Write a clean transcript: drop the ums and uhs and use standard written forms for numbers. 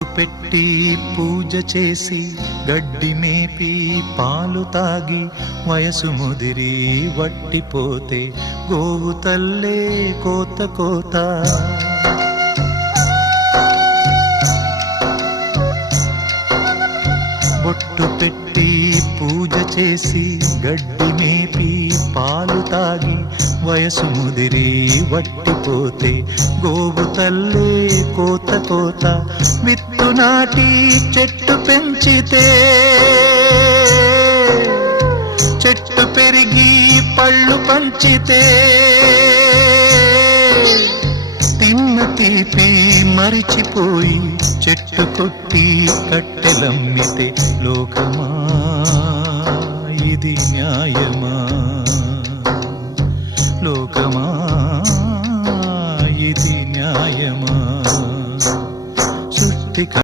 పెట్టి పూజ చేసి గడ్డి మేపి పాలు తాగి వయసు ముదిరి వట్టిపోతే గోవు తల్లే కోత కోత. బొట్టు పెట్టి పూజ చేసి గడ్డి మేపి పాలు తాగి వయసు ముదిరి వట్టిపోతే గోవు తల్లే కోత కోత. విత్తు నాటి చెట్టు పెంచితే చెట్టు పెరిగి పళ్ళు పంచితే తిన్న తీపి మరిచిపోయి చెట్టు కొట్టి కట్టెలమ్మితే లోకమా ఇది న్యాయమా? లోకమా ఇది న్యాయమా? సృష్టి